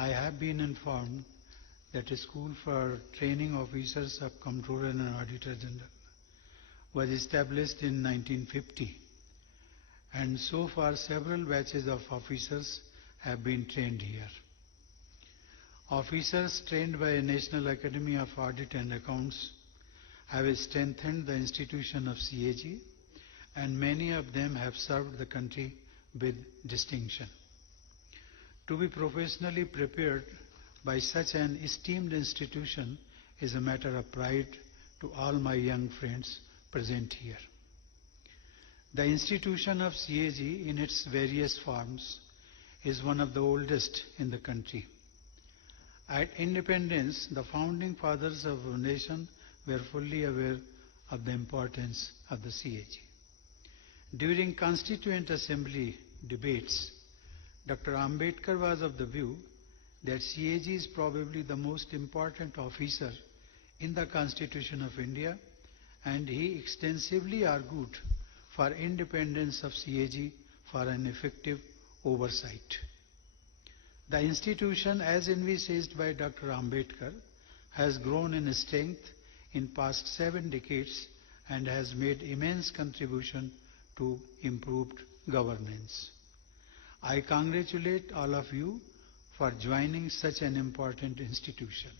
I have been informed that a school for training officers of Comptroller and Auditor General was established in 1950, and so far several batches of officers have been trained here. Officers trained by National Academy of Audit and Accounts have strengthened the institution of CAG, and many of them have served the country with distinction. To be professionally prepared by such an esteemed institution is a matter of pride to all my young friends present here. The institution of CAG in its various forms is one of the oldest in the country. At independence, the founding fathers of our nation were fully aware of the importance of the CAG. During Constituent Assembly debates, Dr. Ambedkar was of the view that CAG is probably the most important officer in the Constitution of India, and he extensively argued for independence of CAG for an effective oversight. The institution, as envisaged by Dr. Ambedkar, has grown in strength in past 7 decades and has made immense contribution to improved governance. I congratulate all of you for joining such an important institution.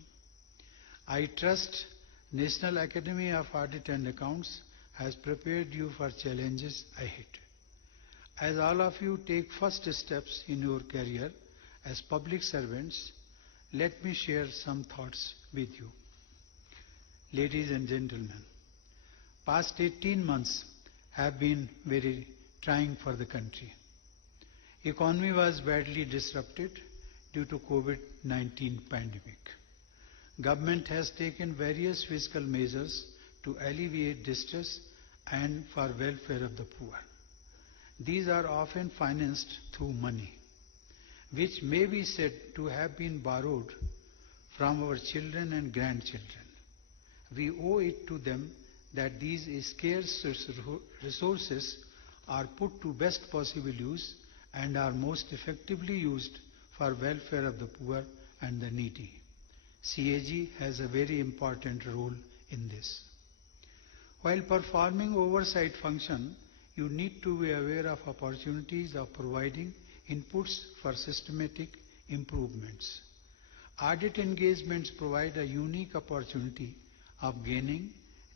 I trust National Academy of Audit and Accounts has prepared you for challenges ahead. As all of you take first steps in your career as public servants, let me share some thoughts with you. Ladies and gentlemen, past 18 months have been very trying for the country. Economy was badly disrupted due to COVID-19 pandemic. Government has taken various fiscal measures to alleviate distress and for welfare of the poor. These are often financed through money, which may be said to have been borrowed from our children and grandchildren. We owe it to them that these scarce resources are put to best possible use and are most effectively used for welfare of the poor and the needy. CAG has a very important role in this. While performing oversight function, you need to be aware of opportunities of providing inputs for systematic improvements. Audit engagements provide a unique opportunity of gaining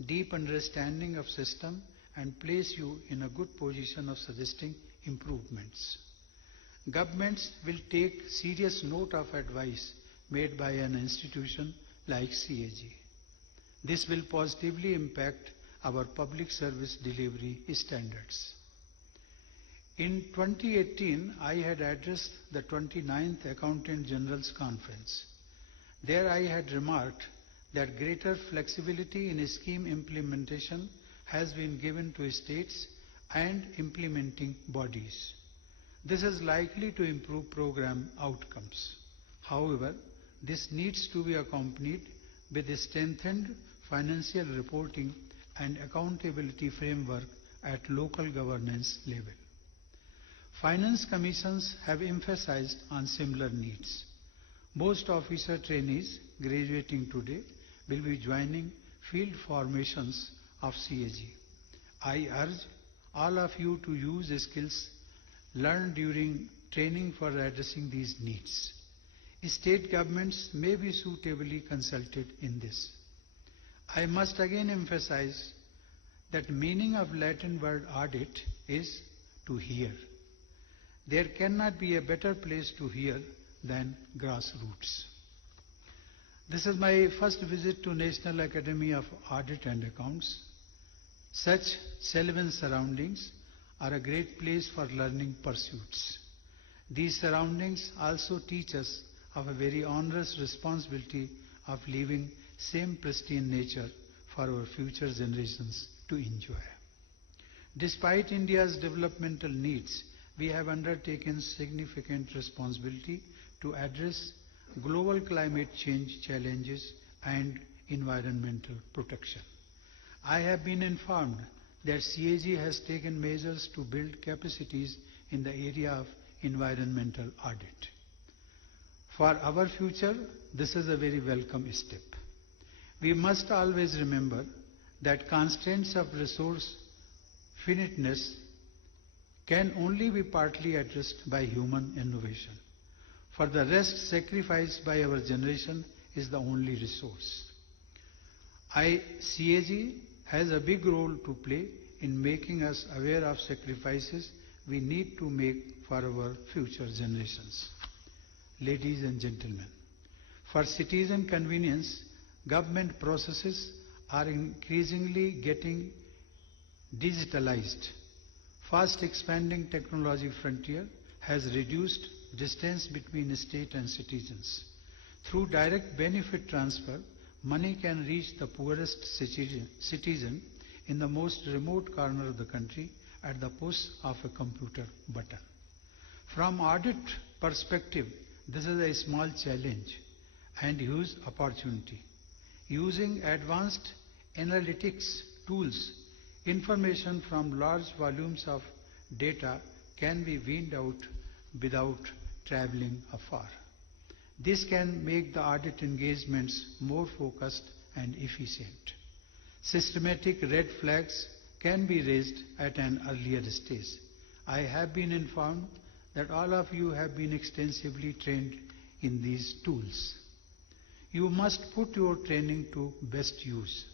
deep understanding of system and place you in a good position of suggesting improvements. Governments will take serious note of advice made by an institution like CAG. This will positively impact our public service delivery standards. In 2018, I had addressed the 29th Accountant General's Conference. There I had remarked that greater flexibility in scheme implementation has been given to states and implementing bodies. This is likely to improve program outcomes. However, this needs to be accompanied with a strengthened financial reporting and accountability framework at local governance level. Finance commissions have emphasized on similar needs. Most officer trainees graduating today will be joining field formations of CAG. I urge all of you to use the skills learned during training for addressing these needs. State governments may be suitably consulted in this. I must again emphasize that the meaning of Latin word audit is to hear. There cannot be a better place to hear than grassroots. This is my first visit to National Academy of Audit and Accounts. Such sylvan surroundings are a great place for learning pursuits. These surroundings also teach us of a very onerous responsibility of leaving same pristine nature for our future generations to enjoy. Despite India's developmental needs, we have undertaken significant responsibility to address global climate change challenges and environmental protection. I have been informed that CAG has taken measures to build capacities in the area of environmental audit. For our future, this is a very welcome step. We must always remember that constraints of resource finiteness can only be partly addressed by human innovation. For the rest, sacrificed by our generation is the only resource. CAG has a big role to play in making us aware of sacrifices we need to make for our future generations. Ladies and gentlemen, for citizen convenience, government processes are increasingly getting digitalized. Fast expanding technology frontier has reduced distance between state and citizens. Through direct benefit transfer, money can reach the poorest citizen in the most remote corner of the country at the push of a computer button. From audit perspective, this is a small challenge and huge opportunity. Using advanced analytics tools, information from large volumes of data can be weaned out without traveling afar. This can make the audit engagements more focused and efficient. Systematic red flags can be raised at an earlier stage. I have been informed that all of you have been extensively trained in these tools. You must put your training to best use.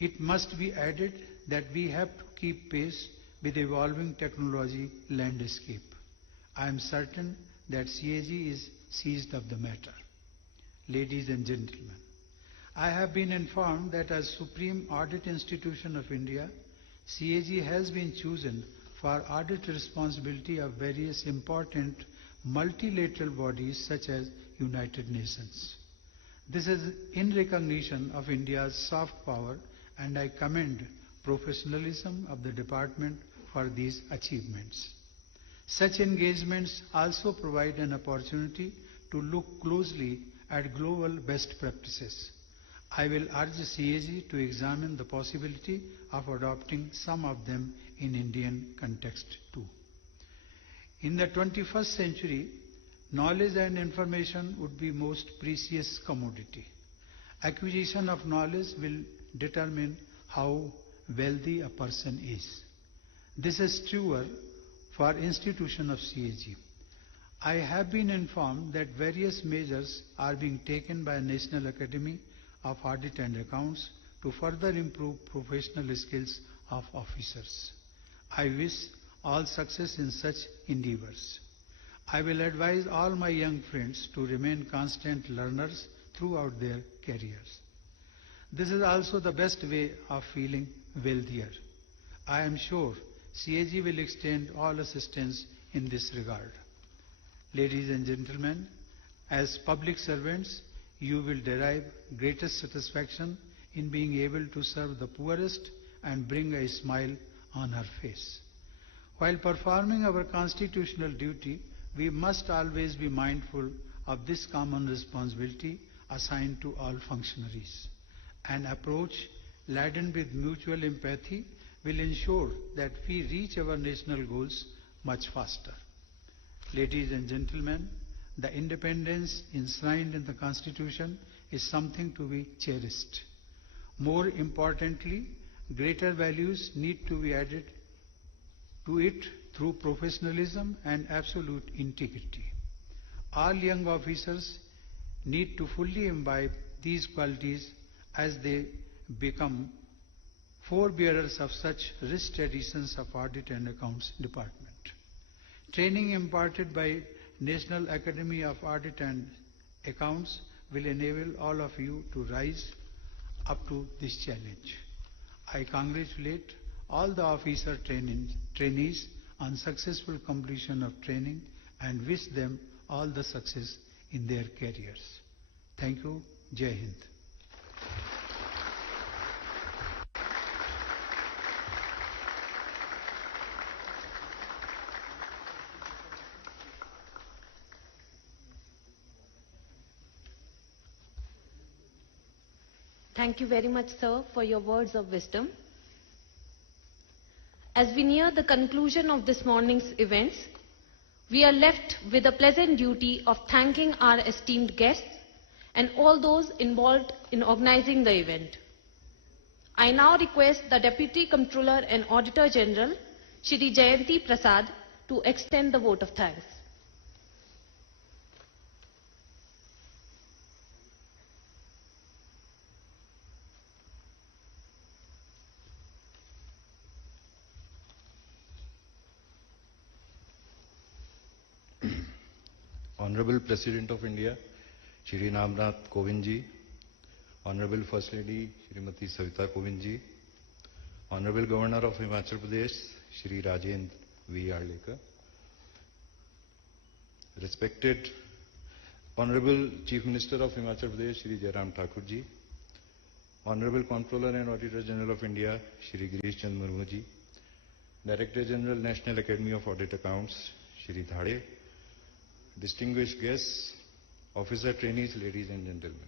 It must be added that we have to keep pace with evolving technology landscape. I am certain that CAG is seized of the matter. Ladies and gentlemen, I have been informed that as Supreme Audit Institution of India, CAG has been chosen for audit responsibility of various important multilateral bodies such as United Nations. This is in recognition of India's soft power, and I commend professionalism of the department for these achievements. Such engagements also provide an opportunity to look closely at global best practices. I will urge CAG to examine the possibility of adopting some of them in Indian context too. In the 21st century, knowledge and information would be most precious commodity. Acquisition of knowledge will determine how wealthy a person is. This is truer for institution of CAG. I have been informed that various measures are being taken by National Academy of Audit and Accounts to further improve professional skills of officers. I wish all success in such endeavors. I will advise all my young friends to remain constant learners throughout their careers. This is also the best way of feeling wealthier. I am sure CAG will extend all assistance in this regard. Ladies and gentlemen, as public servants, you will derive greatest satisfaction in being able to serve the poorest and bring a smile on her face. While performing our constitutional duty, we must always be mindful of this common responsibility assigned to all functionaries. An approach laden with mutual empathy will ensure that we reach our national goals much faster. Ladies and gentlemen, the independence enshrined in the Constitution is something to be cherished. More importantly, greater values need to be added to it through professionalism and absolute integrity. All young officers need to fully imbibe these qualities as they become forebearers of such rich traditions of Audit and Accounts Department. Training imparted by National Academy of Audit and Accounts will enable all of you to rise up to this challenge. I congratulate all the officer trainees on successful completion of training and wish them all the success in their careers. Thank you. Jai Hind. Thank you very much, sir, for your words of wisdom. As we near the conclusion of this morning's events, we are left with the pleasant duty of thanking our esteemed guests and all those involved in organizing the event. I now request the Deputy Comptroller and Auditor General, Shri Jayanti Prasad, to extend the vote of thanks. Honorable President of India, Shri Namnath Kovind ji, Honorable First Lady, Srimati Savita Kovind ji, Honorable Governor of Himachal Pradesh, Shri Rajendra V. Arlekar, respected Honorable Chief Minister of Himachal Pradesh, Shri Jairam Thakur ji, Honorable Comptroller and Auditor General of India, Shri Girish Chandra Murmu ji, Director General, National Academy of Audit Accounts, Shri Dhade, distinguished guests, officer trainees, ladies and gentlemen.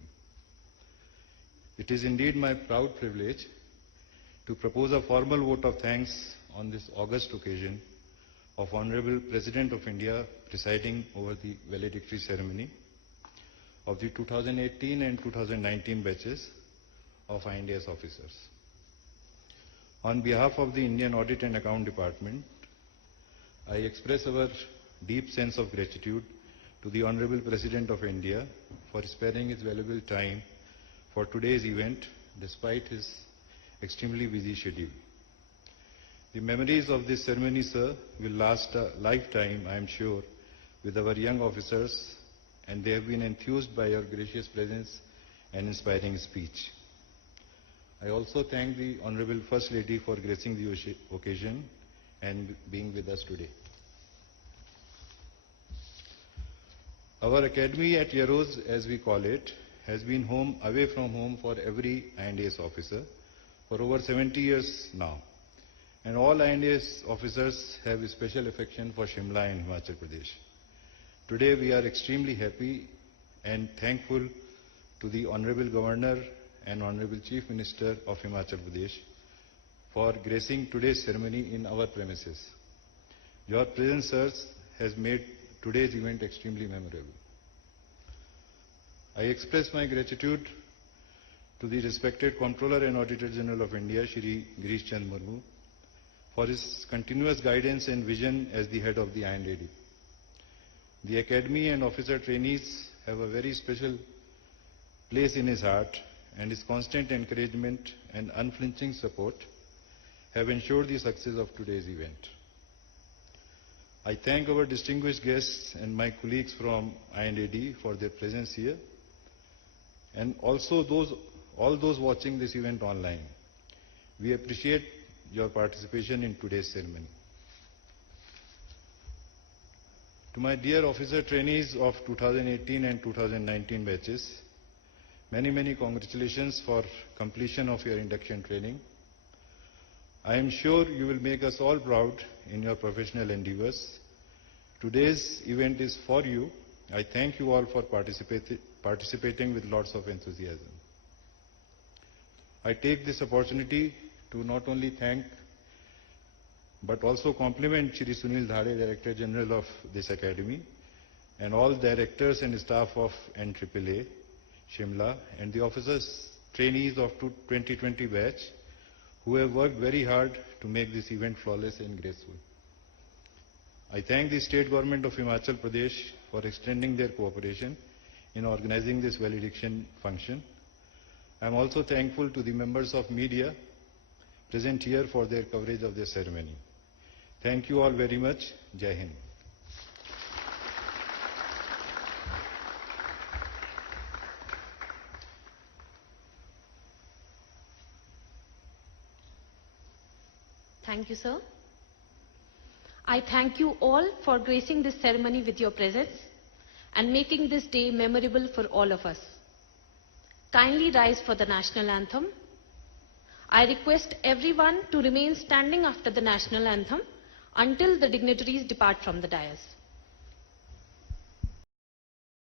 It is indeed my proud privilege to propose a formal vote of thanks on this august occasion of Honorable President of India presiding over the valedictory ceremony of the 2018 and 2019 batches of INDS officers. On behalf of the Indian Audit and Account Department, I express our deep sense of gratitude to the Honorable President of India for sparing his valuable time for today's event despite his extremely busy schedule. The memories of this ceremony, sir, will last a lifetime, I am sure, with our young officers, and they have been enthused by your gracious presence and inspiring speech. I also thank the Honorable First Lady for gracing the occasion and being with us today. Our academy at Yaroz, as we call it, has been home away from home for every INDS officer for over 70 years now. And all INDS officers have a special affection for Shimla and Himachal Pradesh. Today we are extremely happy and thankful to the Honorable Governor and Honorable Chief Minister of Himachal Pradesh for gracing today's ceremony in our premises. Your presence, sirs, has made today's event extremely memorable. I express my gratitude to the respected Comptroller and Auditor General of India, Shri Girish Chandra Murmu, for his continuous guidance and vision as the head of the INDD. The Academy and officer trainees have a very special place in his heart, and his constant encouragement and unflinching support have ensured the success of today's event. I thank our distinguished guests and my colleagues from INDD for their presence here, and also all those watching this event online. We appreciate your participation in today's ceremony. To my dear officer trainees of 2018 and 2019 batches, many congratulations for completion of your induction training. I am sure you will make us all proud in your professional endeavors. Today's event is for you. I thank you all for participating with lots of enthusiasm. I take this opportunity to not only thank but also compliment Shri Sunil Dhade, Director General of this Academy, and all directors and staff of NAAA, Shimla, and the officers, trainees of 2020 batch, who have worked very hard to make this event flawless and graceful. I thank the State Government of Himachal Pradesh for extending their cooperation in organizing this valediction function. I am also thankful to the members of media present here for their coverage of this ceremony. Thank you all very much. Jai Hind. Thank you, sir. I thank you all for gracing this ceremony with your presence and making this day memorable for all of us. Kindly rise for the national anthem. I request everyone to remain standing after the national anthem until the dignitaries depart from the dais.